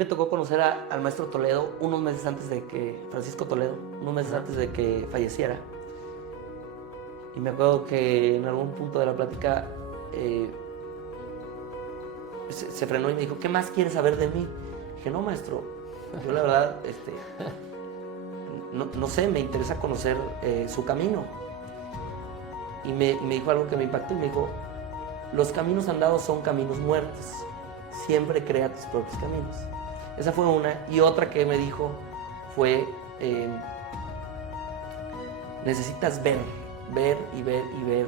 me tocó conocer al maestro Toledo unos meses antes de que, Francisco Toledo, unos meses antes de que falleciera. Y me acuerdo que en algún punto de la plática se frenó y me dijo, ¿qué más quieres saber de mí? Dije, no, maestro, yo la verdad, no sé, me interesa conocer su camino. Y me dijo algo que me impactó y me dijo, los caminos andados son caminos muertos, siempre crea tus propios caminos. Esa fue una. Y otra que me dijo fue, necesitas ver y ver y ver,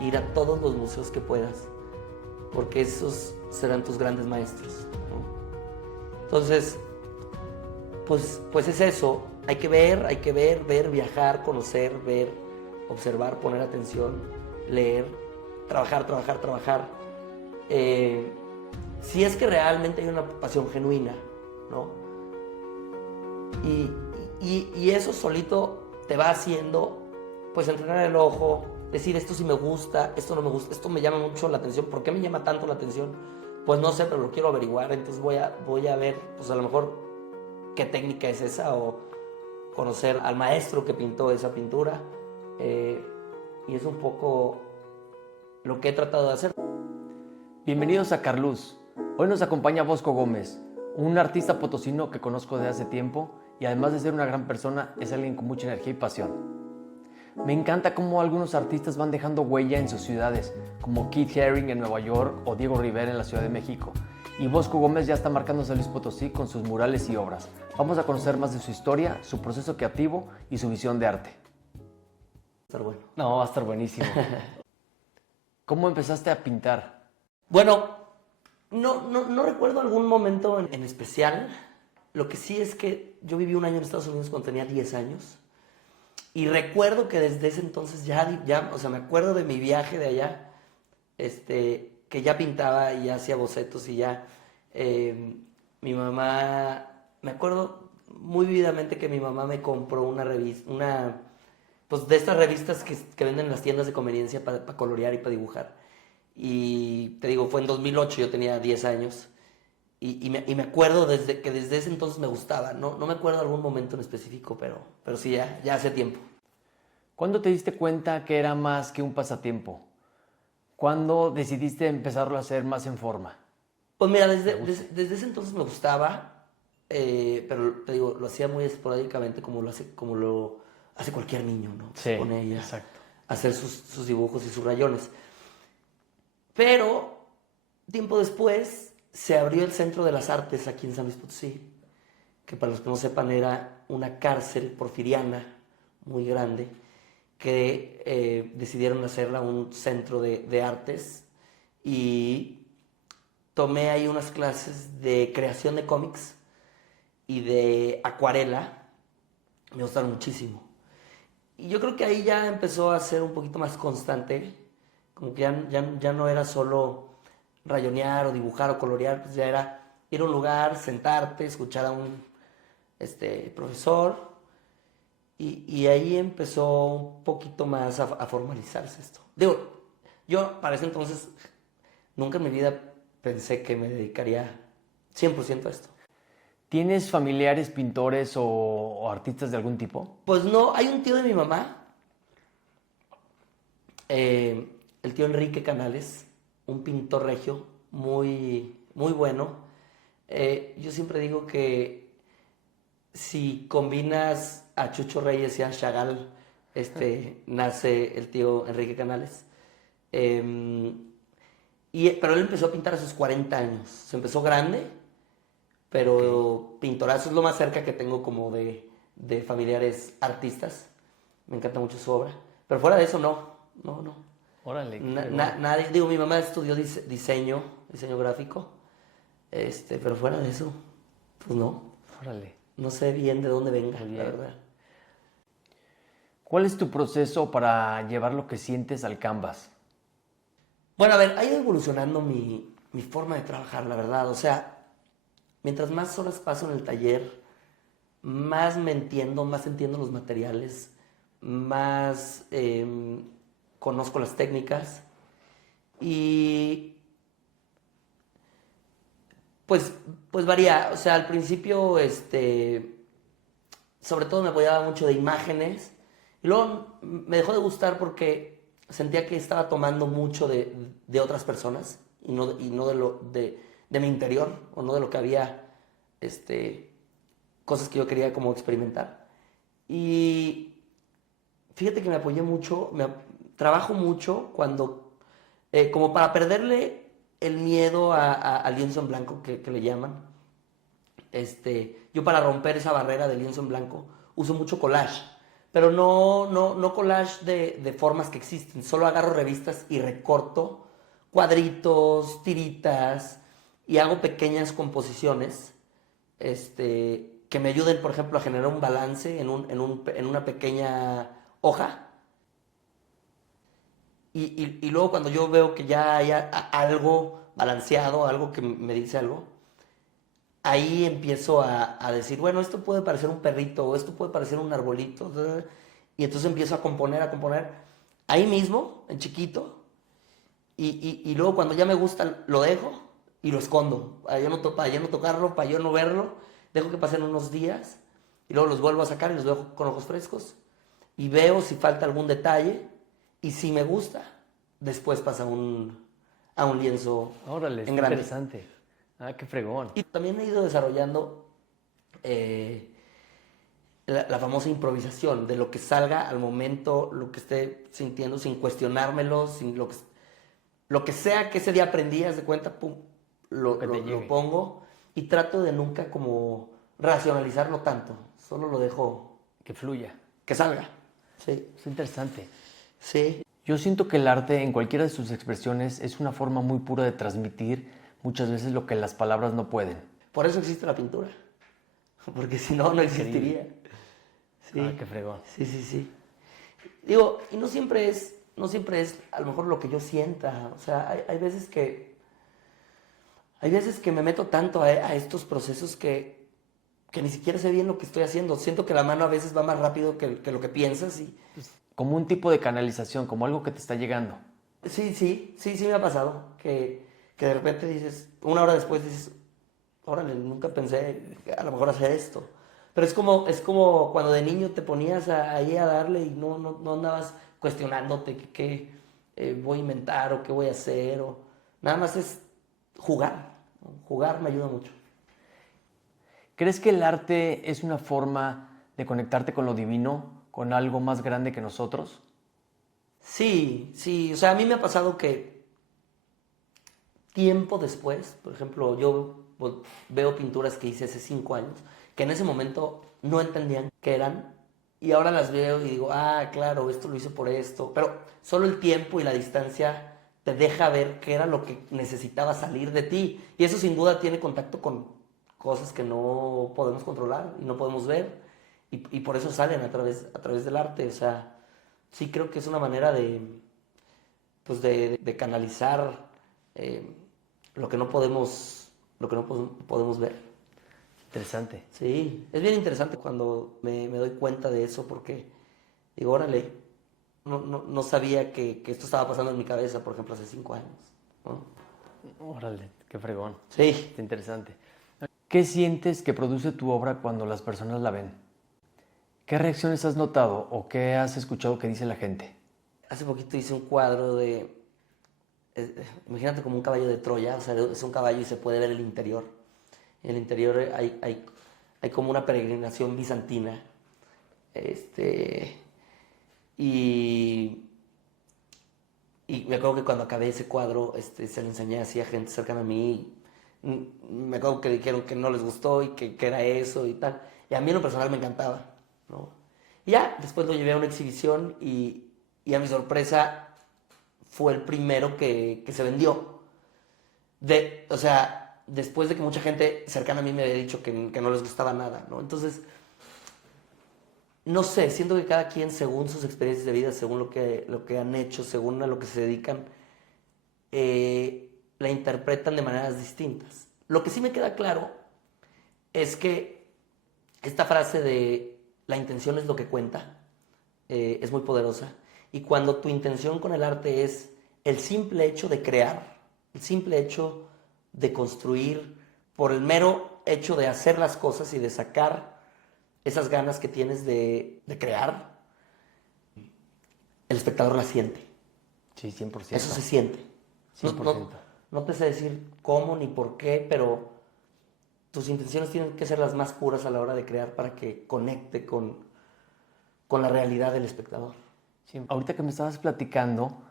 ir a todos los museos que puedas, porque esos serán tus grandes maestros, ¿no? Entonces, pues es eso, hay que ver, viajar, conocer, ver, observar, poner atención, leer, trabajar. Si es que realmente hay una pasión genuina, ¿no? Y eso solito te va haciendo, pues, entrenar el ojo, decir esto sí me gusta, esto no me gusta, esto me llama mucho la atención. ¿Por qué me llama tanto la atención? Pues no sé, pero lo quiero averiguar, entonces voy a ver, pues a lo mejor qué técnica es esa o conocer al maestro que pintó esa pintura. Y es un poco lo que he tratado de hacer. Bienvenidos a Carluz. Hoy nos acompaña Bosco Gómez, un artista potosino que conozco desde hace tiempo y además de ser una gran persona, es alguien con mucha energía y pasión. Me encanta cómo algunos artistas van dejando huella en sus ciudades, como Keith Haring en Nueva York o Diego Rivera en la Ciudad de México. Y Bosco Gómez ya está marcando San Luis Potosí con sus murales y obras. Vamos a conocer más de su historia, su proceso creativo y su visión de arte. Va a estar bueno. No, va a estar buenísimo. ¿Cómo empezaste a pintar? Bueno, no recuerdo algún momento en especial. Lo que sí es que yo viví un año en Estados Unidos cuando tenía 10 años. Y recuerdo que desde ese entonces o sea, me acuerdo de mi viaje de allá, que ya pintaba y ya hacía bocetos y ya. Mi mamá, me acuerdo muy vividamente que mi mamá me compró una revista, pues de estas revistas que venden en las tiendas de conveniencia para colorear y para dibujar. Y te digo, fue en 2008, yo tenía 10 años. Y me acuerdo que desde ese entonces me gustaba. No me acuerdo de algún momento en específico, pero sí, ya hace tiempo. ¿Cuándo te diste cuenta que era más que un pasatiempo? ¿Cuándo decidiste empezarlo a hacer más en forma? Pues mira, desde ese entonces me gustaba, pero te digo, lo hacía muy esporádicamente como lo hace cualquier niño, ¿no? Sí, Se pone ahí exacto. a hacer sus dibujos y sus rayones. Pero, tiempo después, se abrió el Centro de las Artes aquí en San Luis Potosí, que para los que no sepan era una cárcel porfiriana muy grande, que decidieron hacerla un centro de artes, y tomé ahí unas clases de creación de cómics y de acuarela. Me gustaron muchísimo. Y yo creo que ahí ya empezó a ser un poquito más constante, como que ya no era solo rayonear o dibujar o colorear, pues ya era ir a un lugar, sentarte, escuchar a un profesor, y ahí empezó un poquito más a formalizarse esto. Digo, yo para ese entonces nunca en mi vida pensé que me dedicaría 100% a esto. ¿Tienes familiares pintores o artistas de algún tipo? Pues no, hay un tío de mi mamá, el tío Enrique Canales, un pintor regio muy, muy bueno. Yo siempre digo que si combinas a Chucho Reyes y a Chagall, nace el tío Enrique Canales. Pero él empezó a pintar a sus 40 años. Se empezó grande, pero pintorazo es lo más cerca que tengo como de familiares artistas. Me encanta mucho su obra. Pero fuera de eso, no. Órale. Nadie, digo, mi mamá estudió diseño gráfico, pero fuera de eso, pues no. Órale. No sé bien de dónde venga, la verdad. ¿Cuál es tu proceso para llevar lo que sientes al canvas? Bueno, a ver, ha ido evolucionando mi forma de trabajar, la verdad. O sea, mientras más horas paso en el taller, más entiendo los materiales, más conozco las técnicas, y Pues varía. O sea, al principio, sobre todo me apoyaba mucho de imágenes. Y luego me dejó de gustar porque sentía que estaba tomando mucho de otras personas y no de mi interior, o no de lo que había, cosas que yo quería como experimentar. Y fíjate que me apoyé mucho, trabajo mucho cuando, como para perderle el miedo al lienzo en blanco que le llaman. Yo para romper esa barrera del lienzo en blanco uso mucho collage, pero no collage de formas que existen, solo agarro revistas y recorto cuadritos, tiritas, y hago pequeñas composiciones que me ayuden, por ejemplo, a generar un balance en una pequeña hoja. Y luego cuando yo veo que ya hay algo balanceado, algo que me dice algo, ahí empiezo a decir, bueno, esto puede parecer un perrito, o esto puede parecer un arbolito. Y entonces empiezo a componer, ahí mismo, en chiquito. Y luego cuando ya me gusta, lo dejo y lo escondo, para ya no tocarlo, para yo no verlo. Dejo que pasen unos días y luego los vuelvo a sacar y los dejo con ojos frescos. Y veo si falta algún detalle, y si me gusta, después pasa a un lienzo Órale, en está grande. interesante. Ah, qué fregón. Y también he ido desarrollando la famosa improvisación, de lo que salga al momento, lo que esté sintiendo, sin cuestionármelo, sin lo que sea que ese día aprendí, haz de cuenta, pum, Que te lo llegue. pongo, y trato de nunca como racionalizarlo tanto, solo lo dejo Que fluya. que salga. Sí, Es interesante. sí. Yo siento que el arte en cualquiera de sus expresiones es una forma muy pura de transmitir muchas veces lo que las palabras no pueden. Por eso existe la pintura, porque si no, no existiría. Sí, Ah, qué fregón. sí, sí, sí. Digo, y no siempre es a lo mejor lo que yo sienta. O sea, hay veces que me meto tanto a estos procesos que ni siquiera sé bien lo que estoy haciendo. Siento que la mano a veces va más rápido que lo que piensas. Y Como un tipo de canalización, como algo que te está llegando. sí, sí, sí, sí me ha pasado. Que de repente dices, una hora después dices, órale, nunca pensé a lo mejor hacer esto. Pero es como cuando de niño te ponías ahí a darle y no andabas cuestionándote qué voy a inventar o qué voy a hacer. Nada más es jugar, ¿no? Jugar me ayuda mucho. ¿Crees que el arte es una forma de conectarte con lo divino, con algo más grande que nosotros? Sí, sí, o sea, a mí me ha pasado que tiempo después, por ejemplo, yo veo pinturas que hice hace 5 años, que en ese momento no entendían qué eran, y ahora las veo y digo, ah, claro, esto lo hice por esto, pero solo el tiempo y la distancia te deja ver qué era lo que necesitaba salir de ti, y eso sin duda tiene contacto con cosas que no podemos controlar y no podemos ver, y por eso salen a través del arte. O sea, sí creo que es una manera de canalizar eh, lo que no podemos ver. Interesante. Sí, es bien interesante cuando me doy cuenta de eso, porque digo, órale, no sabía que esto estaba pasando en mi cabeza, por ejemplo, hace 5 años, ¿no? Órale, qué fregón. Sí, Está interesante. ¿Qué sientes que produce tu obra cuando las personas la ven? ¿Qué reacciones has notado o qué has escuchado que dice la gente? hace poquito hice un cuadro imagínate como un caballo de Troya. O sea, es un caballo y se puede ver el interior. En el interior hay como una peregrinación bizantina. Este, y, y me acuerdo que cuando acabé ese cuadro, se lo enseñé así a gente cercana a mí. Me acuerdo que dijeron que no les gustó y que era eso y tal. Y a mí en lo personal me encantaba, ¿no? Y ya, después lo llevé a una exhibición y a mi sorpresa fue el primero que se vendió. O sea, después de que mucha gente cercana a mí me había dicho que no les gustaba nada, ¿no? Entonces, no sé, siento que cada quien, según sus experiencias de vida, según lo que han hecho, según a lo que se dedican, la interpretan de maneras distintas. Lo que sí me queda claro es que esta frase de la intención es lo que cuenta es muy poderosa. Y cuando tu intención con el arte es el simple hecho de crear, el simple hecho de construir, por el mero hecho de hacer las cosas y de sacar esas ganas que tienes de crear, el espectador la siente. Sí, 100%. Eso se siente. 100%. No te sé decir cómo ni por qué, pero tus intenciones tienen que ser las más puras a la hora de crear para que conecte con la realidad del espectador. Sí. Ahorita que me estabas platicando,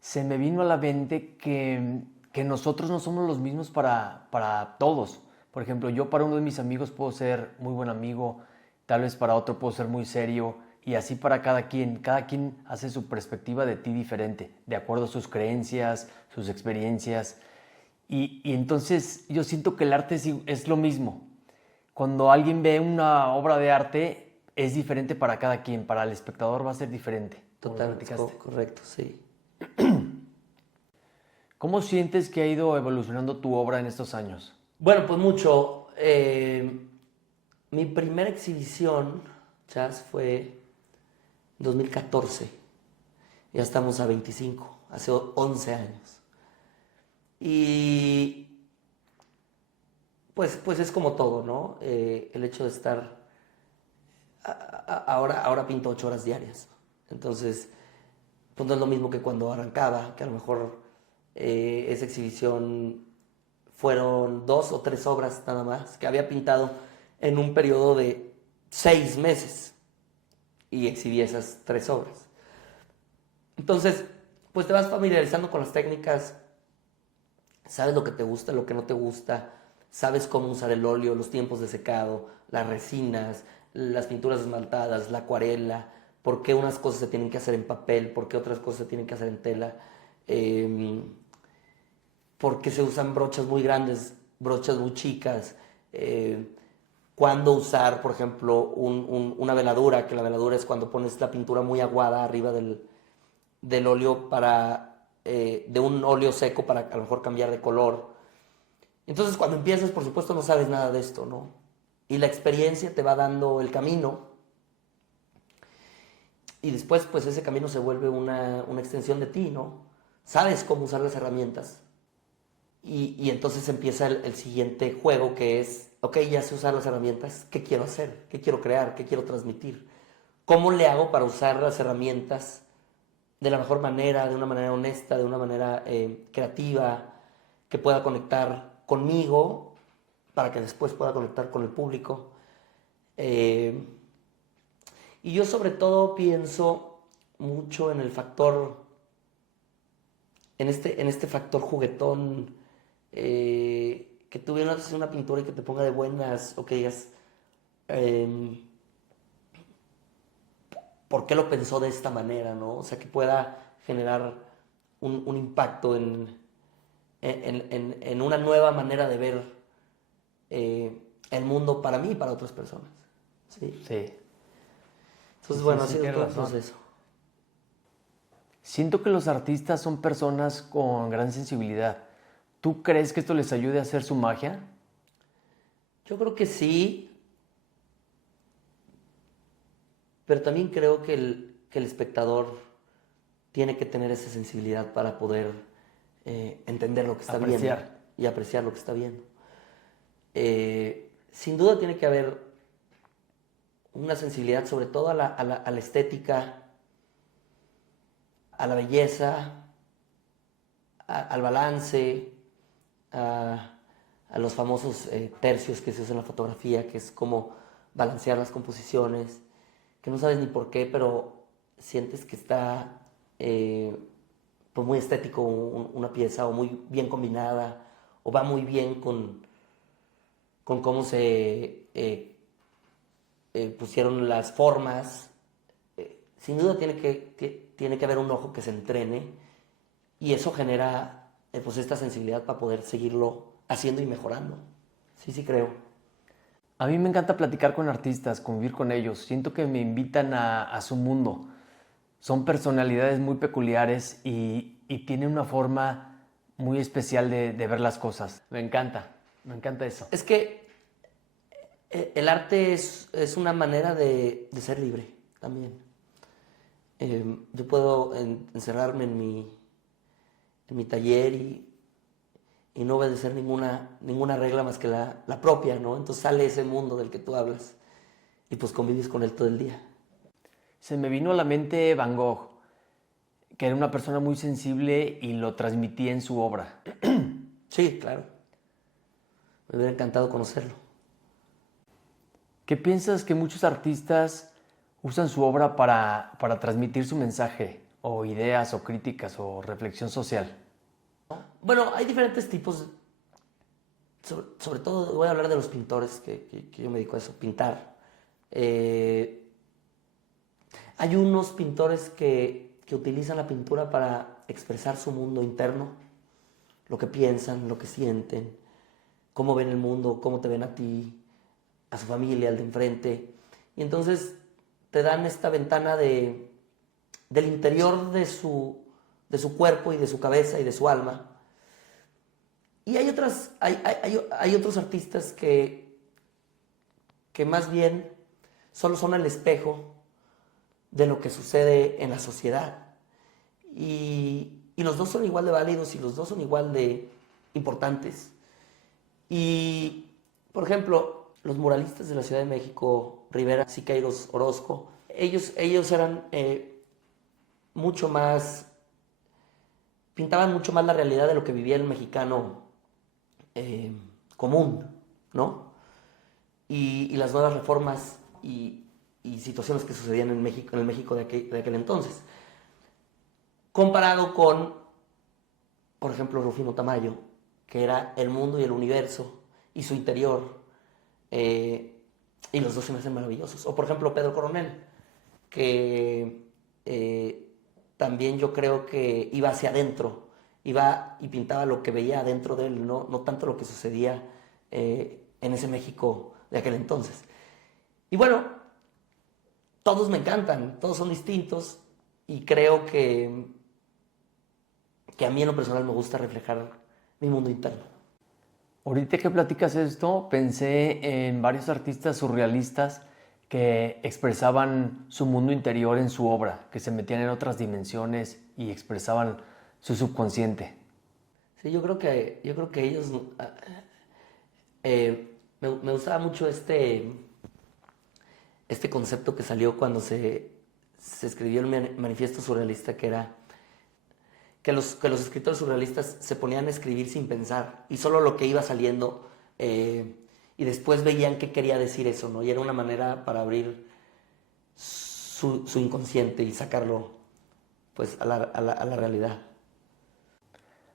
se me vino a la mente que nosotros no somos los mismos para todos. Por ejemplo, yo para uno de mis amigos puedo ser muy buen amigo, tal vez para otro puedo ser muy serio, y así para cada quien. Cada quien hace su perspectiva de ti diferente, de acuerdo a sus creencias, sus experiencias. Y entonces yo siento que el arte es lo mismo. Cuando alguien ve una obra de arte, es diferente para cada quien, para el espectador va a ser diferente. Totalmente, correcto, sí. ¿Cómo sientes que ha ido evolucionando tu obra en estos años? Bueno, pues mucho. Mi primera exhibición, Chas, fue en 2014. Ya estamos a 25, hace 11 años. Y pues es como todo, ¿no? El hecho de estar... Ahora pinto 8 horas diarias. Entonces, pues no es lo mismo que cuando arrancaba, que a lo mejor esa exhibición fueron 2 o 3 obras nada más, que había pintado en un periodo de 6 meses y exhibí esas 3 obras. Entonces, pues te vas familiarizando con las técnicas, sabes lo que te gusta, lo que no te gusta, sabes cómo usar el óleo, los tiempos de secado, las resinas, las pinturas esmaltadas, la acuarela, por qué unas cosas se tienen que hacer en papel, por qué otras cosas se tienen que hacer en tela, por qué se usan brochas muy grandes, brochas muy chicas, cuándo usar, por ejemplo, una veladura, que la veladura es cuando pones la pintura muy aguada arriba del óleo de un óleo seco para a lo mejor cambiar de color. Entonces cuando empiezas, por supuesto, no sabes nada de esto, ¿no? Y la experiencia te va dando el camino. Y después, pues ese camino se vuelve una extensión de ti, ¿no? Sabes cómo usar las herramientas. Y entonces empieza el siguiente juego que es, ok, ya sé usar las herramientas, ¿qué quiero hacer? ¿Qué quiero crear? ¿Qué quiero transmitir? ¿Cómo le hago para usar las herramientas de la mejor manera, de una manera honesta, de una manera creativa, que pueda conectar conmigo, para que después pueda conectar con el público? Y yo sobre todo pienso mucho en el factor, en este factor juguetón, que tú vienes a hacer una pintura y que te ponga de buenas, o que digas, ¿por qué lo pensó de esta manera, no? O sea, que pueda generar un impacto en una nueva manera de ver el mundo para mí y para otras personas. Sí. Sí. Entonces, bueno, ha sí, sido todo un razón. proceso. Siento que los artistas son personas con gran sensibilidad. ¿Tú crees que esto les ayude a hacer su magia? Yo creo que sí, pero también creo que el espectador tiene que tener esa sensibilidad para poder entender lo que está viendo y apreciar lo que está viendo. Sin duda tiene que haber una sensibilidad sobre todo a la estética, a la belleza, al balance, a los famosos tercios que se usan en la fotografía, que es como balancear las composiciones, que no sabes ni por qué, pero sientes que está pues muy estético una pieza, o muy bien combinada, o va muy bien con cómo se pusieron las formas. Sin duda tiene que haber un ojo que se entrene, y eso genera pues esta sensibilidad para poder seguirlo haciendo y mejorando. Sí creo. A mí me encanta platicar con artistas, convivir con ellos. Siento que me invitan a su mundo. Son personalidades muy peculiares y tienen una forma muy especial de ver las cosas. Me encanta eso. Es que el arte es una manera de ser libre también. Yo puedo encerrarme en mi taller y y no obedecer ninguna regla más que la propia, ¿no? Entonces sale ese mundo del que tú hablas y pues convives con él todo el día. Se me vino a la mente Van Gogh, que era una persona muy sensible y lo transmitía en su obra. Sí, claro. Me hubiera encantado conocerlo. ¿Qué piensas que muchos artistas usan su obra para transmitir su mensaje, o ideas, o críticas, o reflexión social? Bueno, hay diferentes tipos, sobre todo voy a hablar de los pintores, que yo me dedico a eso, pintar. Hay unos pintores que utilizan la pintura para expresar su mundo interno, lo que piensan, lo que sienten, cómo ven el mundo, cómo te ven a ti, a su familia, al de enfrente. Y entonces te dan esta ventana del interior de su cuerpo y de su cabeza y de su alma. Y hay otros artistas que más bien solo son el espejo de lo que sucede en la sociedad. Y los dos son igual de válidos y los dos son igual de importantes. Y, por ejemplo, los muralistas de la Ciudad de México, Rivera, Siqueiros, Orozco, ellos eran mucho más, pintaban mucho más la realidad de lo que vivía el mexicano común, ¿no? Y las nuevas reformas y situaciones que sucedían en el México de aquel entonces. Comparado con, por ejemplo, Rufino Tamayo, que era el mundo y el universo y su interior, y los dos se me hacen maravillosos. O por ejemplo Pedro Coronel, que también yo creo que iba hacia adentro, iba y pintaba lo que veía adentro de él, no tanto lo que sucedía en ese México de aquel entonces. Y bueno, todos me encantan, todos son distintos y creo que a mí en lo personal me gusta reflejar mi mundo interno. Ahorita que platicas esto, pensé en varios artistas surrealistas que expresaban su mundo interior en su obra, que se metían en otras dimensiones y expresaban su subconsciente. Sí, yo creo que ellos... me gustaba mucho este concepto que salió cuando se escribió el manifiesto surrealista, que era que los escritores surrealistas se ponían a escribir sin pensar y solo lo que iba saliendo, y después veían qué quería decir eso, ¿no? Y era una manera para abrir su inconsciente y sacarlo pues a la realidad.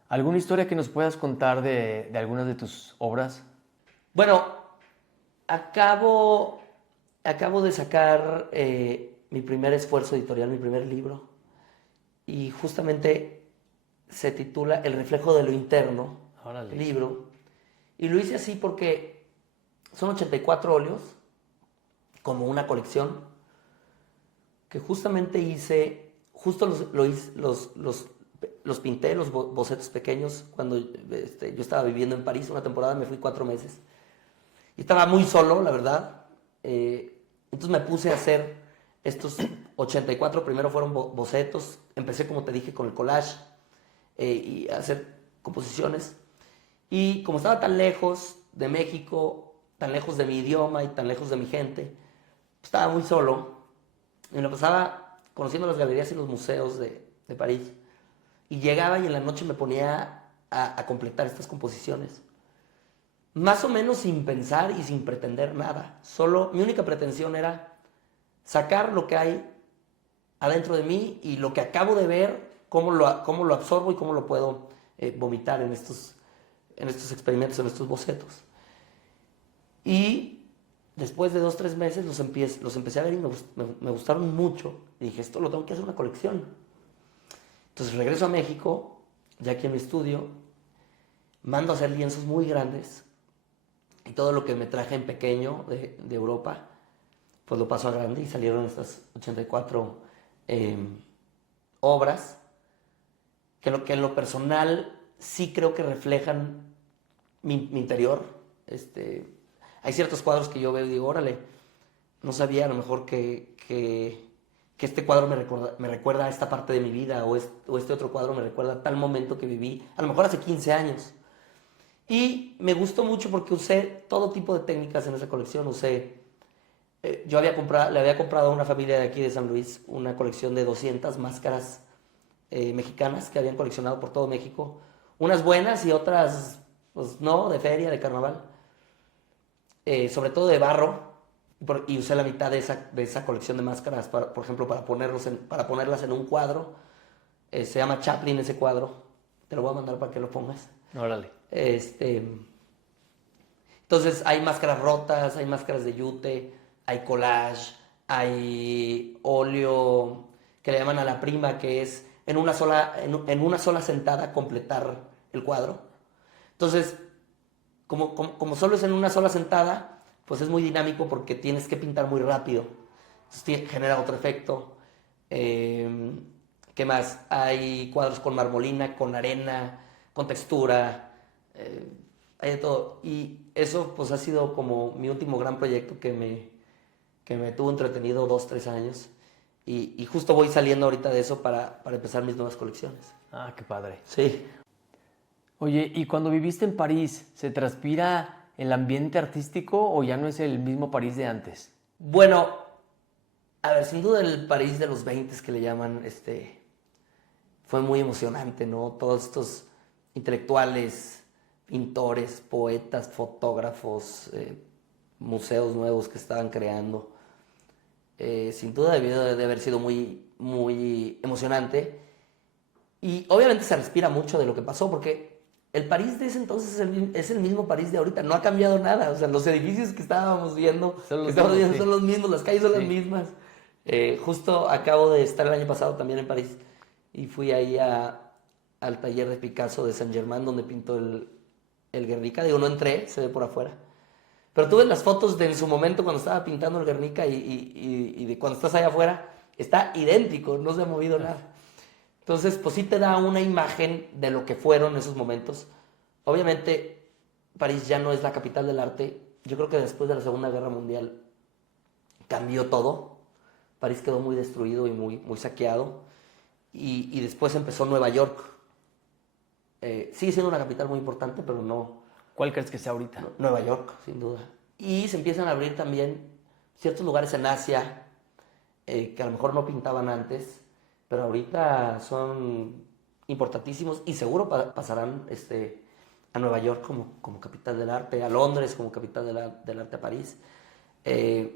¿Alguna historia que nos puedas contar de algunas de tus obras? Bueno, acabo de sacar mi primer esfuerzo editorial, mi primer libro, y justamente se titula El reflejo de lo interno, Órale. el libro, y lo hice así porque son 84 óleos, como una colección, que justamente hice, justo los pinté, los bocetos pequeños, cuando yo estaba viviendo en París una temporada, me fui 4 meses, y estaba muy solo, la verdad. Entonces me puse a hacer estos 84, primero fueron bocetos, empecé como te dije con el collage, y a hacer composiciones. Y como estaba tan lejos de México, tan lejos de mi idioma y tan lejos de mi gente, pues estaba muy solo. Y me lo pasaba conociendo las galerías y los museos de París. Y llegaba y en la noche me ponía a completar estas composiciones. Más o menos sin pensar y sin pretender nada. Solo mi única pretensión era sacar lo que hay adentro de mí y lo que acabo de ver, cómo lo absorbo y cómo lo puedo vomitar en estos experimentos, en estos bocetos. Y después de 2 o 3 meses los empecé a ver y me gustaron mucho. Y dije, esto lo tengo que hacer una colección. Entonces regreso a México, ya aquí en mi estudio, mando a hacer lienzos muy grandes y todo lo que me traje en pequeño de Europa, pues lo paso a grande y salieron estas 84 obras que en lo personal sí creo que reflejan mi interior. Hay ciertos cuadros que yo veo y digo, órale, no sabía a lo mejor que este cuadro me recuerda a esta parte de mi vida, o este otro cuadro me recuerda a tal momento que viví, a lo mejor hace 15 años. Y me gustó mucho porque usé todo tipo de técnicas en esa colección. Yo le había comprado a una familia de aquí de San Luis una colección de 200 máscaras mexicanas que habían coleccionado por todo México. Unas buenas y otras, pues no, de feria, de carnaval. Sobre todo de barro. Y usé la mitad de esa colección de máscaras, por ejemplo, para ponerlas en un cuadro. Se llama Chaplin ese cuadro. Te lo voy a mandar para que lo pongas. Órale. Entonces hay máscaras rotas, hay máscaras de yute, hay collage, hay óleo que le llaman a la prima, que es en una sola sentada completar el cuadro. Entonces, como solo es en una sola sentada, pues es muy dinámico porque tienes que pintar muy rápido. Entonces genera otro efecto. ¿Qué más? Hay cuadros con marmolina, con arena, con textura. Hay de todo. Y eso pues ha sido como mi último gran proyecto que me tuvo entretenido 2, 3 años. Y justo voy saliendo ahorita de eso para empezar mis nuevas colecciones. Ah, qué padre. Sí. Oye, ¿y cuando viviste en París, se transpira el ambiente artístico o ya no es el mismo París de antes? Bueno, a ver, sin duda el París de los 20 que le llaman, fue muy emocionante, ¿no? Todos estos intelectuales, pintores, poetas, fotógrafos, museos nuevos que estaban creando. Sin duda debió de haber sido muy, muy emocionante. Y obviamente se respira mucho de lo que pasó, porque el París de ese entonces es el mismo París de ahorita, no ha cambiado nada. O sea, los edificios que estábamos viendo, son los mismos, las calles son las mismas. Justo acabo de estar el año pasado también en París y fui ahí al taller de Picasso de Saint-Germain donde pintó el Guernica. Digo, no entré, se ve por afuera. Pero tú ves las fotos de en su momento cuando estaba pintando el Guernica y de cuando estás allá afuera, está idéntico, no se ha movido nada. Entonces, pues sí te da una imagen de lo que fueron esos momentos. Obviamente, París ya no es la capital del arte. Yo creo que después de la Segunda Guerra Mundial cambió todo. París quedó muy destruido y muy, muy saqueado. Y después empezó Nueva York. Sigue siendo una capital muy importante, pero no... ¿Cuál crees que sea ahorita? Nueva York, sin duda. Y se empiezan a abrir también ciertos lugares en Asia que a lo mejor no pintaban antes, pero ahorita son importantísimos y seguro pasarán a Nueva York como capital del arte, a Londres como capital del arte, a París, pues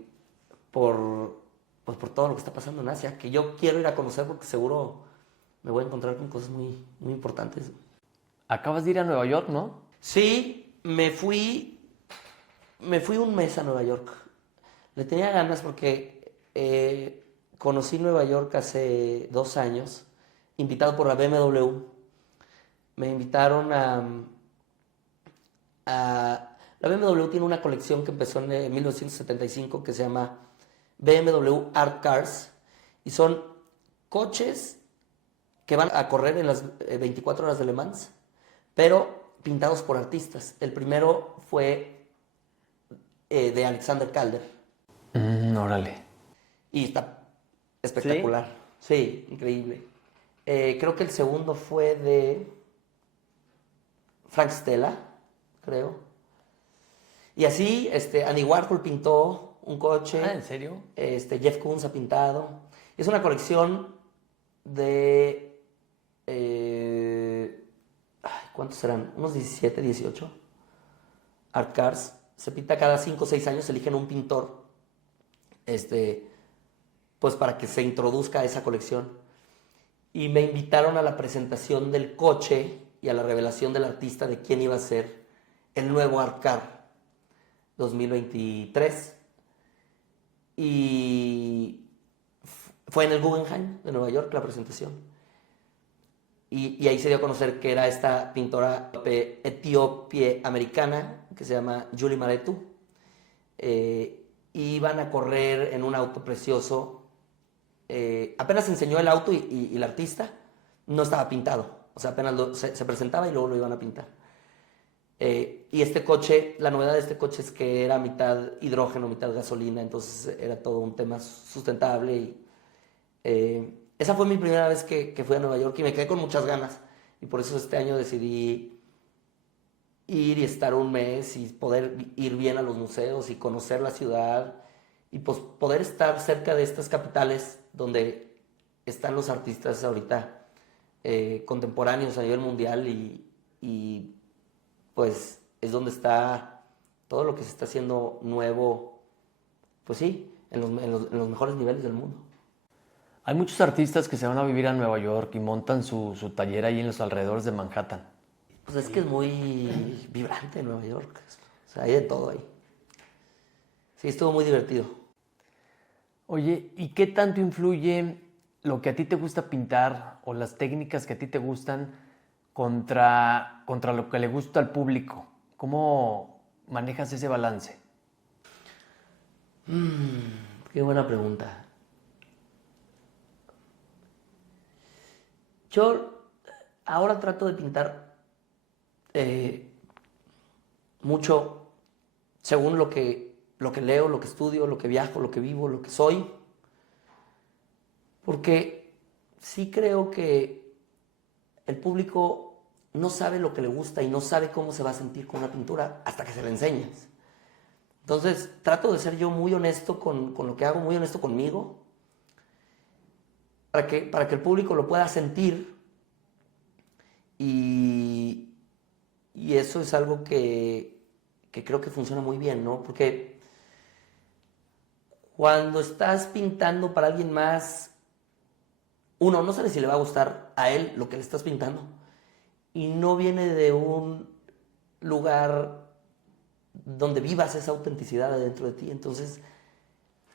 por todo lo que está pasando en Asia, que yo quiero ir a conocer porque seguro me voy a encontrar con cosas muy, muy importantes. Acabas de ir a Nueva York, ¿no? Sí, me fui un mes a Nueva York. Le tenía ganas porque conocí Nueva York hace 2 años, invitado por la BMW. Me invitaron la BMW tiene una colección que empezó en 1975 que se llama BMW Art Cars y son coches que van a correr en las 24 horas de Le Mans, pero pintados por artistas. El primero fue de Alexander Calder. Órale. Y está espectacular. Sí, increíble. Creo que el segundo fue de Frank Stella, creo. Y así, Andy Warhol pintó un coche. Ah, ¿en serio? Jeff Koons ha pintado. Es una colección de... ¿cuántos serán? Unos 17, 18 art cars. Se pinta cada 5 o 6 años, se eligen un pintor pues para que se introduzca a esa colección. Y me invitaron a la presentación del coche y a la revelación del artista de quién iba a ser el nuevo art car 2023. Y fue en el Guggenheim de Nueva York la presentación. Y ahí se dio a conocer que era esta pintora etíope-americana que se llama Julie Maretu. Iban a correr en un auto precioso. Apenas enseñó el auto y el artista no estaba pintado. O sea, apenas se presentaba y luego lo iban a pintar. Y este coche, la novedad de este coche es que era mitad hidrógeno, mitad gasolina, entonces era todo un tema sustentable. Y esa fue mi primera vez que fui a Nueva York y me quedé con muchas ganas. Y por eso este año decidí ir y estar un mes y poder ir bien a los museos y conocer la ciudad y pues poder estar cerca de estas capitales donde están los artistas ahorita contemporáneos a nivel mundial y pues es donde está todo lo que se está haciendo nuevo, pues sí, en los mejores niveles del mundo. Hay muchos artistas que se van a vivir a Nueva York y montan su taller ahí en los alrededores de Manhattan. Pues es que es muy vibrante Nueva York. O sea, hay de todo ahí. Sí, estuvo muy divertido. Oye, ¿y qué tanto influye lo que a ti te gusta pintar o las técnicas que a ti te gustan contra lo que le gusta al público? ¿Cómo manejas ese balance? Qué buena pregunta. Yo ahora trato de pintar mucho según lo que leo, lo que estudio, lo que viajo, lo que vivo, lo que soy. Porque sí creo que el público no sabe lo que le gusta y no sabe cómo se va a sentir con una pintura hasta que se la enseñas. Entonces trato de ser yo muy honesto con lo que hago, muy honesto conmigo, para que el público lo pueda sentir y eso es algo que creo que funciona muy bien, ¿no? Porque cuando estás pintando para alguien más, uno, no sabe si le va a gustar a él lo que le estás pintando y no viene de un lugar donde vivas esa autenticidad dentro de ti. Entonces,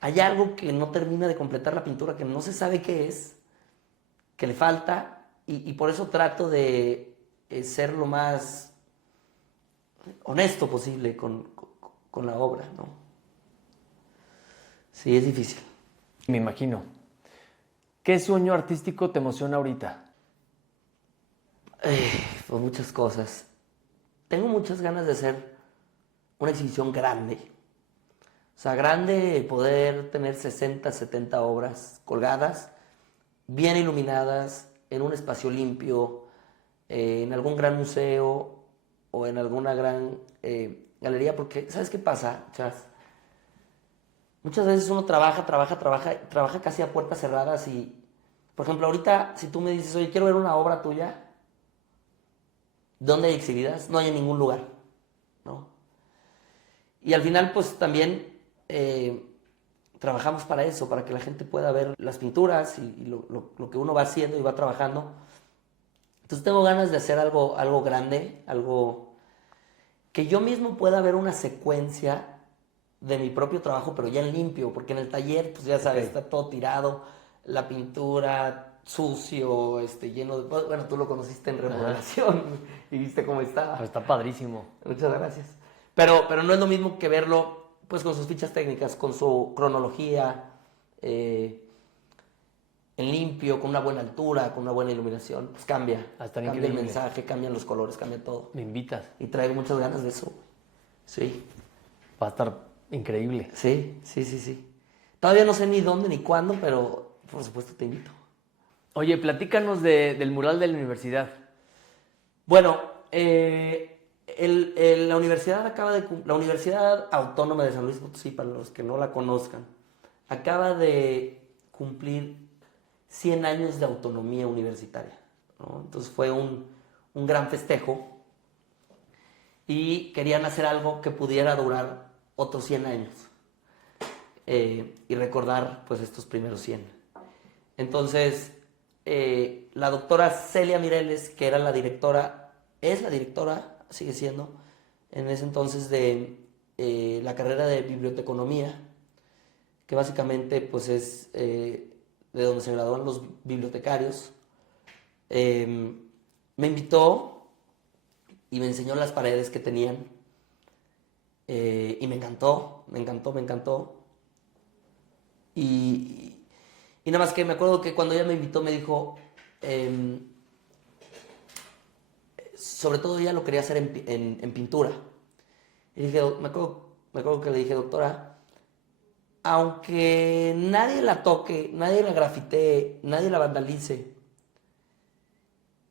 hay algo que no termina de completar la pintura, que no se sabe qué es, que le falta y por eso trato de ser lo más honesto posible con la obra, ¿no? Sí, es difícil. Me imagino. ¿Qué sueño artístico te emociona ahorita? Pues muchas cosas. Tengo muchas ganas de hacer una exhibición grande. O sea, grande, poder tener 60, 70 obras colgadas, bien iluminadas, en un espacio limpio, en algún gran museo o en alguna gran galería, porque ¿sabes qué pasa, Chas? Muchas veces uno trabaja casi a puertas cerradas y, por ejemplo, ahorita si tú me dices, oye, quiero ver una obra tuya, ¿dónde hay exhibidas? No hay en ningún lugar, ¿no? Y al final, pues también trabajamos para eso, para que la gente pueda ver las pinturas y lo que uno va haciendo y va trabajando. Entonces tengo ganas de hacer algo grande, algo que yo mismo pueda ver una secuencia de mi propio trabajo, pero ya en limpio, porque en el taller, pues ya sabes, está todo tirado, la pintura sucio, lleno de... Bueno, tú lo conociste en remodelación y viste cómo estaba. Pues está padrísimo. Muchas gracias. Pero no es lo mismo que verlo pues con sus fichas técnicas, con su cronología, en limpio, con una buena altura, con una buena iluminación. Pues cambia. Cambia el mensaje, cambian los colores, cambia todo. Me invitas. Y traigo muchas ganas de eso. Sí. Va a estar increíble. Sí. Todavía no sé ni dónde ni cuándo, pero por supuesto te invito. Oye, platícanos del mural de la universidad. Bueno, la universidad la Universidad Autónoma de San Luis Potosí, para los que no la conozcan, acaba de cumplir 100 años de autonomía universitaria, ¿no? Entonces fue un gran festejo y querían hacer algo que pudiera durar otros 100 años y recordar pues estos primeros 100. Entonces la doctora Celia Mireles, que era la directora, sigue siendo, en ese entonces de la carrera de biblioteconomía, que básicamente pues es de donde se gradúan los bibliotecarios, me invitó y me enseñó las paredes que tenían y me encantó. Y nada más que me acuerdo que cuando ella me invitó me dijo, sobre todo ella lo quería hacer en pintura. Y dije, me acuerdo que le dije, doctora, aunque nadie la toque, nadie la grafitee, nadie la vandalice,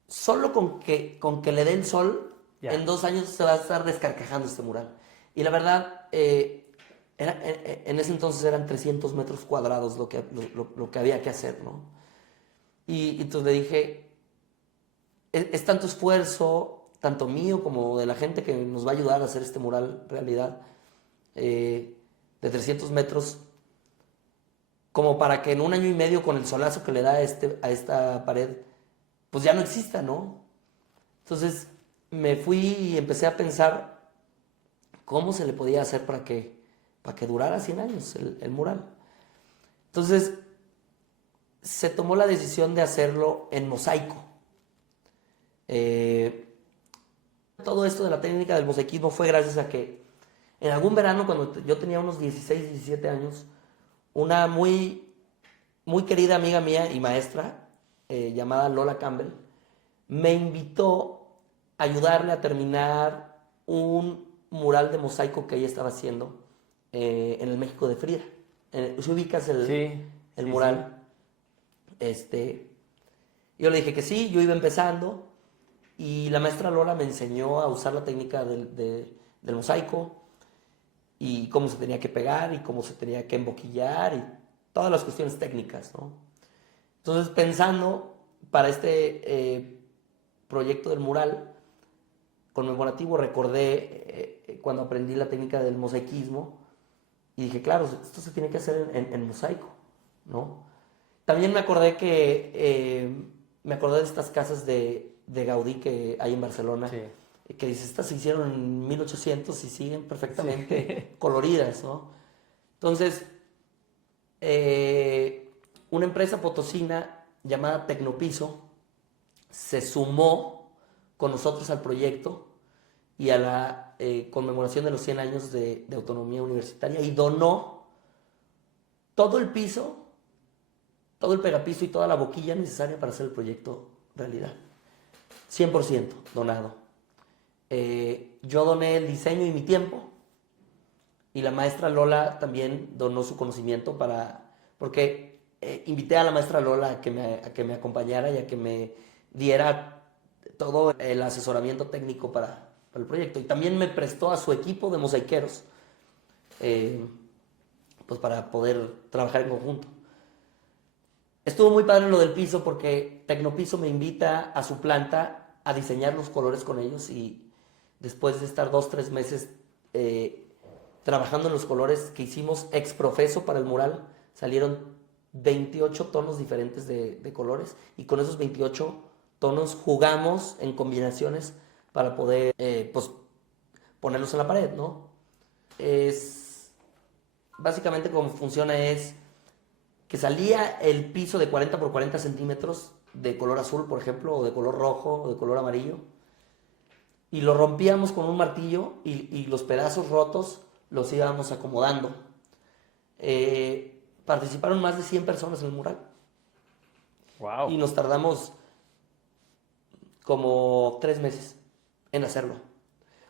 solo con que le dé el sol, Ya. en 2 años se va a estar descarcajando este mural. Y la verdad, en ese entonces eran 300 metros cuadrados lo que había que hacer, ¿no? Y entonces le dije, es tanto esfuerzo, tanto mío como de la gente que nos va a ayudar a hacer este mural realidad, de 300 metros, como para que en 1 año y medio con el solazo que le da a esta pared, pues ya no exista, ¿no? Entonces me fui y empecé a pensar cómo se le podía hacer para que durara 100 años el mural. Entonces se tomó la decisión de hacerlo en mosaico. Todo esto de la técnica del mosaicismo fue gracias a que en algún verano, cuando yo tenía unos 16, 17 años, una muy, muy querida amiga mía y maestra, llamada Lola Campbell, me invitó a ayudarle a terminar un mural de mosaico que ella estaba haciendo en el México de Frida. ¿Se ubicas el mural? Sí. Yo le dije que sí, yo iba empezando y la maestra Lola me enseñó a usar la técnica del mosaico y cómo se tenía que pegar y cómo se tenía que emboquillar y todas las cuestiones técnicas, ¿no? Entonces, pensando para este proyecto del mural conmemorativo, recordé cuando aprendí la técnica del mosaicismo y dije, claro, esto se tiene que hacer en mosaico, ¿no? También me acordé de estas casas de Gaudí que hay en Barcelona, que dice, estas se hicieron en 1800 y siguen perfectamente coloridas, ¿no? Entonces, una empresa potosina llamada Tecnopiso se sumó con nosotros al proyecto y a la conmemoración de los 100 años de autonomía universitaria y donó todo el piso, todo el pegapiso y toda la boquilla necesaria para hacer el proyecto realidad. 100% donado. Yo doné el diseño y mi tiempo y la maestra Lola también donó su conocimiento porque invité a la maestra Lola a que me acompañara y a que me diera todo el asesoramiento técnico para el proyecto. Y también me prestó a su equipo de mosaiqueros pues para poder trabajar en conjunto. Estuvo muy padre lo del piso porque Tecnopiso me invita a su planta a diseñar los colores con ellos y después de estar 2-3 meses trabajando en los colores que hicimos ex profeso para el mural, salieron 28 tonos diferentes de colores y con esos 28 tonos jugamos en combinaciones para poder pues, ponerlos en la pared, ¿no? Básicamente como funciona es que salía el piso de 40 por 40 centímetros de color azul, por ejemplo, o de color rojo, o de color amarillo, y lo rompíamos con un martillo y los pedazos rotos los íbamos acomodando. Participaron más de 100 personas en el mural. Wow. Y nos tardamos como 3 meses en hacerlo.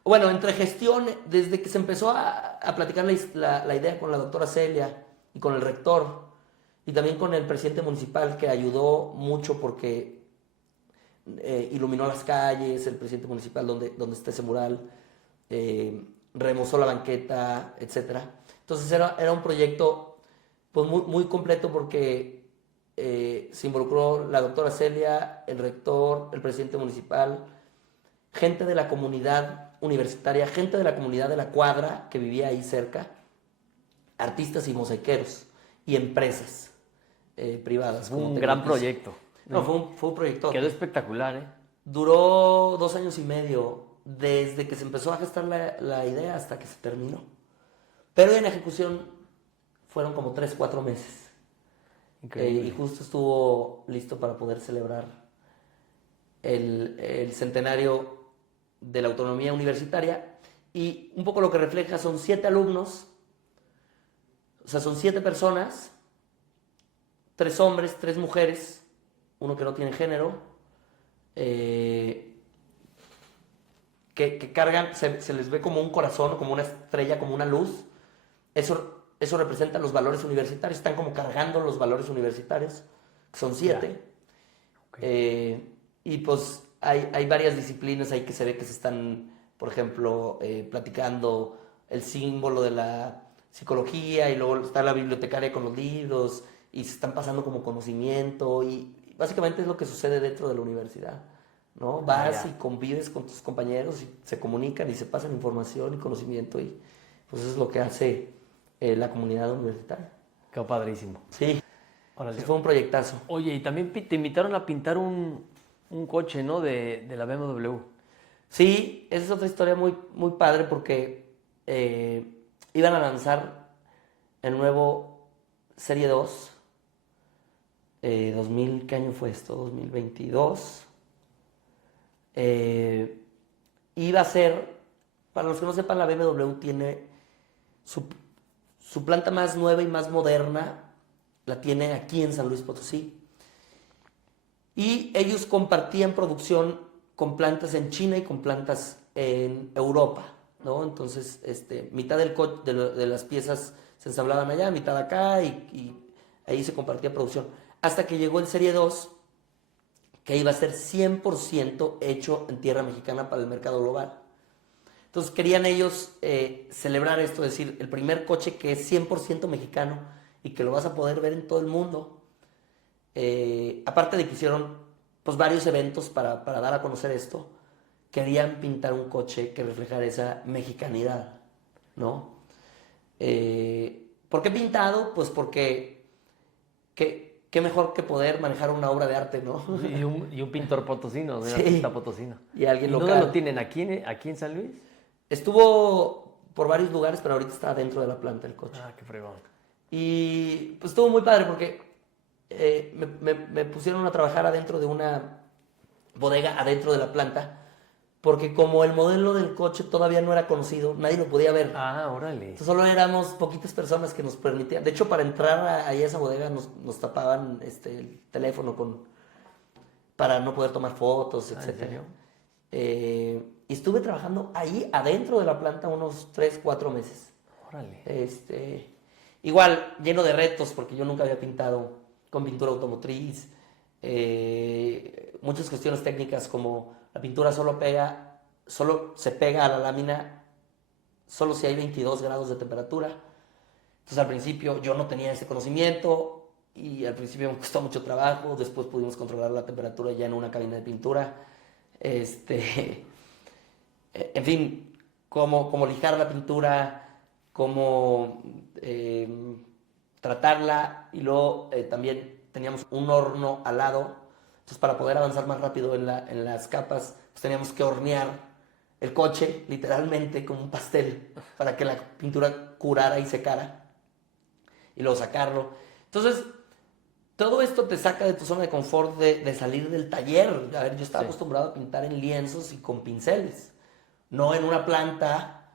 Bueno, entre gestión, desde que se empezó a platicar la idea con la doctora Celia y con el rector, y también con el presidente municipal que ayudó mucho porque iluminó las calles, el presidente municipal donde está ese mural, remozó la banqueta, etc. Entonces era un proyecto pues, muy, muy completo porque se involucró la doctora Celia, el rector, el presidente municipal, gente de la comunidad universitaria, gente de la comunidad de la cuadra que vivía ahí cerca, artistas y mosaiqueros y empresas privadas. Un gran proyecto. No, fue un proyecto. Quedó espectacular, ¿eh? Duró 2 años y medio, desde que se empezó a gestar la idea hasta que se terminó. Pero en ejecución fueron como 3-4 meses. Increíble. Y justo estuvo listo para poder celebrar el centenario de la autonomía universitaria. Y un poco lo que refleja son 7 alumnos, o sea, son 7 personas, 3 hombres, 3 mujeres, uno que no tiene género, que cargan, se les ve como un corazón, como una estrella, como una luz. Eso representa los valores universitarios, están como cargando los valores universitarios, que son 7. Okay. Y pues hay varias disciplinas ahí que se ve que se están, por ejemplo, platicando el símbolo de la psicología y luego está la bibliotecaria con los libros y se están pasando como conocimiento y básicamente es lo que sucede dentro de la universidad, ¿no? Vas y convives con tus compañeros y se comunican y se pasan información y conocimiento y pues eso es lo que hace la comunidad universitaria. Qué padrísimo. Sí, Órale. fue un proyectazo. Oye, y también te invitaron a pintar un coche, ¿no? De la BMW. Sí, esa es otra historia muy, muy padre porque iban a lanzar el nuevo Serie 2, 2000, ¿qué año fue esto? 2022. Iba a ser, para los que no sepan, la BMW tiene su planta más nueva y más moderna, la tiene aquí en San Luis Potosí. Y ellos compartían producción con plantas en China y con plantas en Europa, ¿no? Entonces, mitad de las piezas se ensamblaban allá, mitad acá y ahí se compartía producción. Hasta que llegó el Serie 2, que iba a ser 100% hecho en tierra mexicana para el mercado global. Entonces querían ellos celebrar esto, es decir, el primer coche que es 100% mexicano y que lo vas a poder ver en todo el mundo. Aparte de que hicieron pues, varios eventos para dar a conocer esto, querían pintar un coche que reflejara esa mexicanidad, ¿no? ¿Por qué pintado? Pues porque qué mejor que poder manejar una obra de arte, ¿no? Y un pintor potosino, un Sí. artista potosino. Y alguien ¿Y local. dónde lo tienen? ¿Aquí en San Luis? Estuvo por varios lugares, pero ahorita está dentro de la planta el coche. Ah, qué fregón. Y pues estuvo muy padre porque me pusieron a trabajar adentro de una bodega, adentro de la planta, porque como el modelo del coche todavía no era conocido, nadie lo podía ver. Ah, órale. Entonces, solo éramos poquitas personas que nos permitían. De hecho, para entrar ahí a esa bodega nos tapaban el teléfono para no poder tomar fotos, ¿En etc. serio? Y estuve trabajando ahí adentro de la planta unos 3, 4 meses. Órale. Igual, lleno de retos, porque yo nunca había pintado con pintura automotriz. Muchas cuestiones técnicas como la pintura solo se pega a la lámina solo si hay 22 grados de temperatura. Entonces al principio yo no tenía ese conocimiento y al principio me costó mucho trabajo. Después pudimos controlar la temperatura ya en una cabina de pintura. En fin, cómo lijar la pintura, cómo tratarla y luego también teníamos un horno al lado. Entonces para poder avanzar más rápido en las capas pues teníamos que hornear el coche literalmente como un pastel para que la pintura curara y secara y luego sacarlo. Entonces todo esto te saca de tu zona de confort de salir del taller. A ver, yo estaba acostumbrado a pintar en lienzos y con pinceles, no en una planta,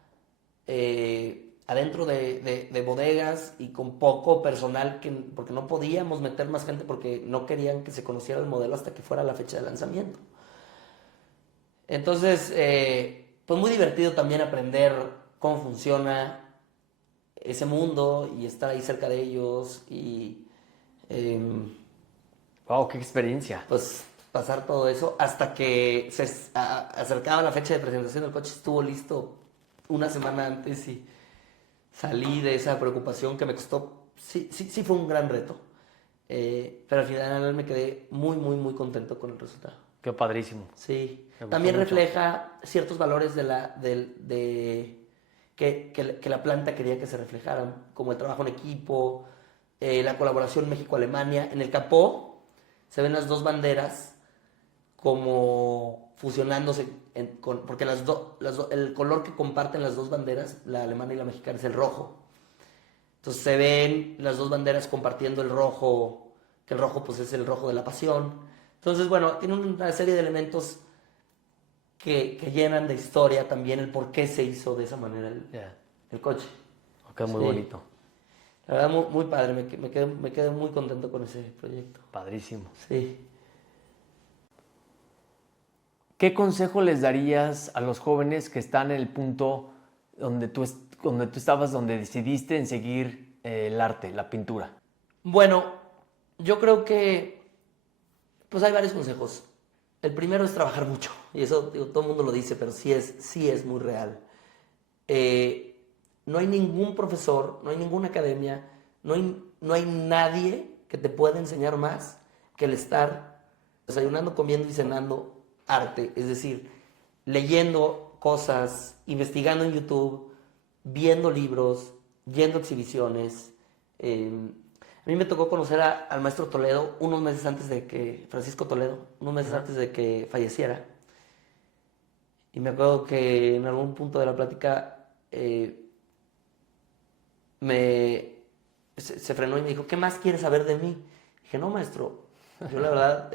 adentro de bodegas y con poco personal, porque no podíamos meter más gente porque no querían que se conociera el modelo hasta que fuera la fecha de lanzamiento. Entonces, pues muy divertido también aprender cómo funciona ese mundo y estar ahí cerca de ellos y Wow, qué experiencia. pues pasar todo eso hasta que se acercaba la fecha de presentación del coche. Estuvo listo una semana antes y salí de esa preocupación que me costó. Sí fue un gran reto, pero al final me quedé muy, muy, muy contento con el resultado. Qué padrísimo. Sí, Me gustó también mucho. refleja ciertos valores que la planta quería que se reflejaran, como el trabajo en equipo, la colaboración México-Alemania. En el capó se ven las dos banderas como fusionándose, porque el color que comparten las dos banderas, la alemana y la mexicana, es el rojo. Entonces se ven las dos banderas compartiendo el rojo, que el rojo pues es el rojo de la pasión. Entonces, bueno, tiene una serie de elementos que llenan de historia también el por qué se hizo de esa manera el coche. Ok, muy bonito. La verdad, muy, muy padre. Me quedé muy contento con ese proyecto. Padrísimo. Sí. ¿Qué consejo les darías a los jóvenes que están en el punto donde tú estabas, donde decidiste en seguir el arte, la pintura? Bueno, yo creo que pues hay varios consejos. El primero es trabajar mucho, y eso digo, todo el mundo lo dice, pero sí es muy real. No hay ningún profesor, no hay ninguna academia, no hay nadie que te pueda enseñar más que el estar desayunando, comiendo y cenando arte. Es decir, leyendo cosas, investigando en YouTube, viendo libros, yendo a exhibiciones. A mí me tocó conocer al maestro Toledo unos meses antes de que, Francisco Toledo, unos meses antes de que falleciera. Y me acuerdo que en algún punto de la plática se frenó y me dijo, ¿qué más quieres saber de mí? Dije, no, maestro, yo la verdad,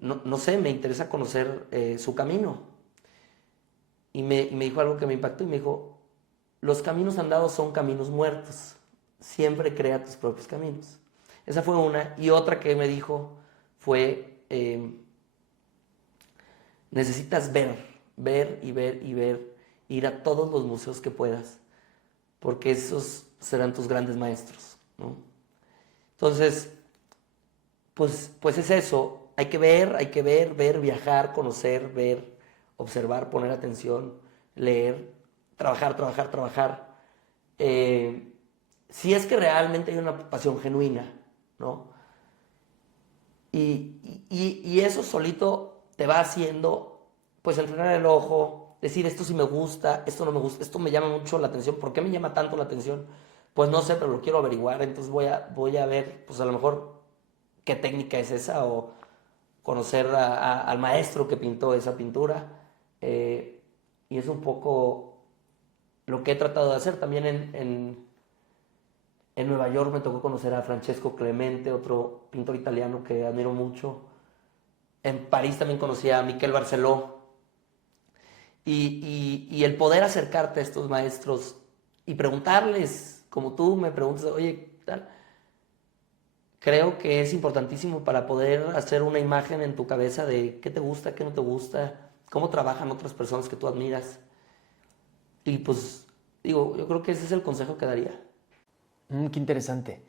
no sé, me interesa conocer su camino. Y me dijo algo que me impactó y me dijo, los caminos andados son caminos muertos. Siempre crea tus propios caminos. Esa fue una. Y otra que me dijo fue, necesitas ver y ver y ver, ir a todos los museos que puedas, porque esos serán tus grandes maestros, ¿no? Entonces, pues es eso. Hay que ver, viajar, conocer, ver, observar, poner atención, leer, trabajar. Si es que realmente hay una pasión genuina, ¿no? Y eso solito te va haciendo, pues, entrenar el ojo, decir esto sí me gusta, esto no me gusta, esto me llama mucho la atención. ¿Por qué me llama tanto la atención? Pues no sé, pero lo quiero averiguar, entonces voy a ver, pues a lo mejor qué técnica es esa o conocer al maestro que pintó esa pintura. Y es un poco lo que he tratado de hacer también en Nueva York. Me tocó conocer a Francesco Clemente, otro pintor italiano que admiro mucho. En París también conocí a Miquel Barceló. Y el poder acercarte a estos maestros y preguntarles, como tú me preguntas, oye, tal, creo que es importantísimo para poder hacer una imagen en tu cabeza de qué te gusta, qué no te gusta, cómo trabajan otras personas que tú admiras. Y pues, digo, yo creo que ese es el consejo que daría. Qué interesante.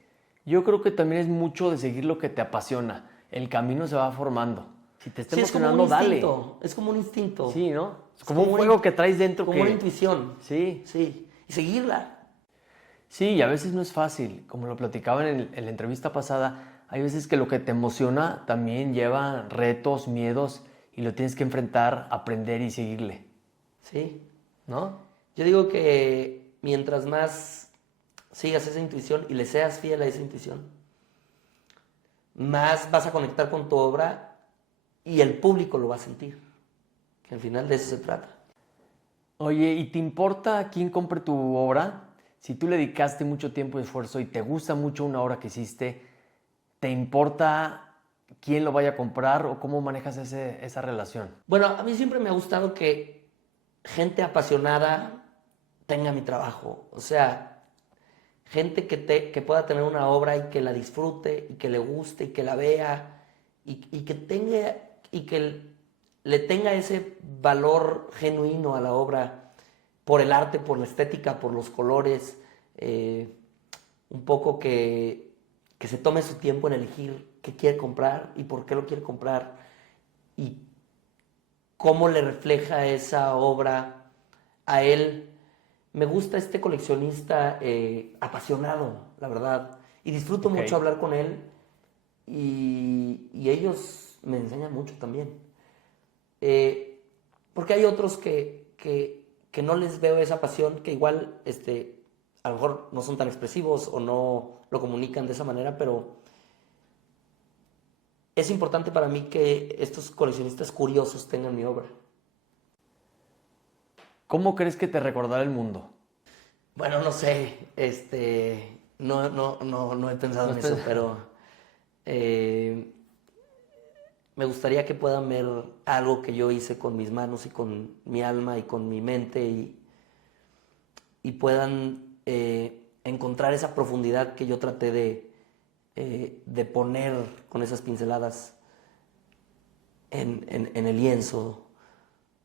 Yo creo que también es mucho de seguir lo que te apasiona. El camino se va formando. Si te está Sí, emocionando, dale. es como un instinto. Sí, ¿no? Es como un fuego que traes dentro como una intuición. Sí. Sí, y seguirla. Sí, y a veces no es fácil. Como lo platicaba en la entrevista pasada, hay veces que lo que te emociona también lleva retos, miedos, y lo tienes que enfrentar, aprender y seguirle, Sí. ¿no? Yo digo que mientras más sigas esa intuición y le seas fiel a esa intuición, más vas a conectar con tu obra y el público lo va a sentir. Que al final de eso se trata. Oye, ¿y te importa quién compre tu obra? Si tú le dedicaste mucho tiempo y esfuerzo y te gusta mucho una obra que hiciste, ¿te importa quién lo vaya a comprar o cómo manejas esa relación? Bueno, a mí siempre me ha gustado que gente apasionada tenga mi trabajo. O sea, gente que pueda tener una obra y que la disfrute y que le guste y que la vea y que tenga y que le tenga ese valor genuino a la obra por el arte, por la estética, por los colores, un poco que se tome su tiempo en elegir qué quiere comprar y por qué lo quiere comprar y cómo le refleja esa obra a él. Me gusta este coleccionista apasionado, la verdad, y disfruto mucho hablar con él y ellos me enseñan mucho también. Porque hay otros que no les veo esa pasión, que igual a lo mejor no son tan expresivos o no lo comunican de esa manera, pero es importante para mí que estos coleccionistas curiosos tengan mi obra. ¿Cómo crees que te recordará el mundo? Bueno, no sé, no he pensado en eso, pero me gustaría que puedan ver algo que yo hice con mis manos y con mi alma y con mi mente y puedan encontrar esa profundidad que yo traté de poner con esas pinceladas en el lienzo.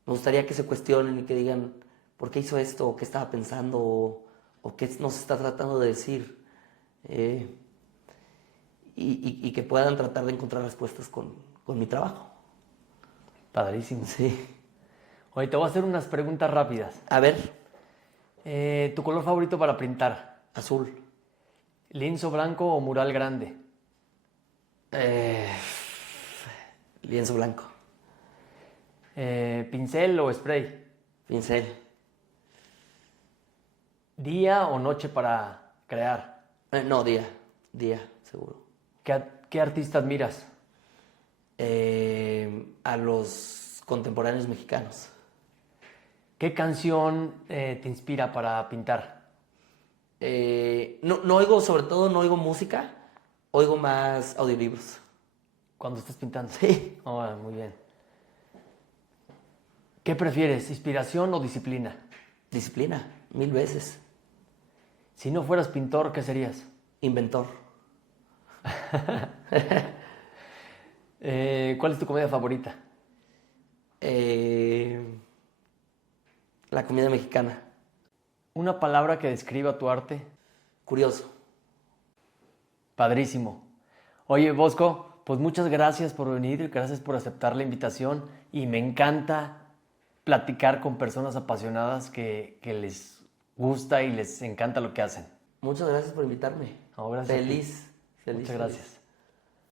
Me gustaría que se cuestionen y que digan por qué hizo esto, o qué estaba pensando, o qué nos está tratando de decir. Y que puedan tratar de encontrar respuestas con con mi trabajo. Padrísimo. Sí. Oye, te voy a hacer unas preguntas rápidas. A ver, ¿Tu color favorito para pintar? azul. ¿Lienzo blanco o mural grande? Lienzo blanco. ¿Pincel o spray? Pincel. ¿Día o noche para crear? No, día. Día, seguro. ¿Qué artista admiras? A los contemporáneos mexicanos. ¿Qué canción te inspira para pintar? No oigo, sobre todo no oigo música, oigo más audiolibros. Cuando estás pintando. Sí. Oh, muy bien. ¿Qué prefieres, inspiración o disciplina? Disciplina, 1000 veces. Si no fueras pintor, ¿qué serías? Inventor. ¿Cuál es tu comida favorita? La comida mexicana. Una palabra que describa tu arte. Curioso. Padrísimo. Oye, Bosco, pues muchas gracias por venir, gracias por aceptar la invitación y me encanta platicar con personas apasionadas que les gusta y les encanta lo que hacen. Muchas gracias por invitarme. No, gracias a ti. Feliz. Muchas gracias.